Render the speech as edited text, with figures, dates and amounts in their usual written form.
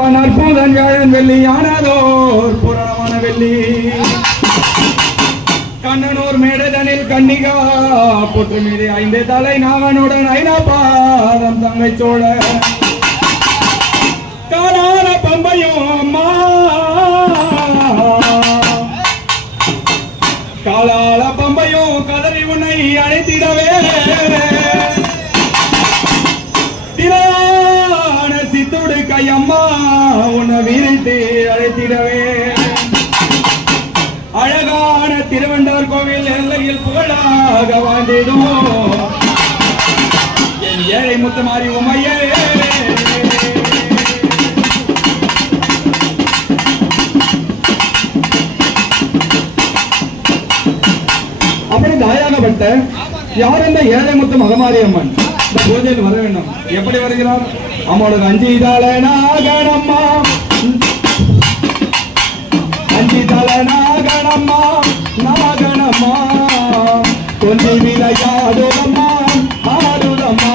அவன் அற்புதன் வியாழன் வெள்ளியானதோர் புராணமான வெள்ளி கண்ணனூர் மேடதனில் கன்னிகா புற்று மீது 5 தலை நாவனுடன் 5 பாதம் தங்கை சோழ காலால பம்பையும் அம்மா காலால பம்பையும் கதறி உன்னை அழைத்திடவே திரான சித்தோடு கையம்மா உன்னை வீரிட்டு அழைத்திடவே அழகான திருவண்டார் கோவில் எல்லையில் புகழாக வாழ்ந்திடுவோம் என் ஏழை முத்துமாரி உமையே. அப்படி தாயாகப்பட்ட யார் இந்த ஏழை முத்து மகமாரி அம்மன் இந்த பூஜையில் வர வேண்டும். எப்படி வருகிறார்? அம்மனுக்கு 5 தலை நாகனம்மா 5 தலை நாகனம்மா நாகனம்மா கொஞ்சி விளையாடுதம்மா ஆடுதம்மா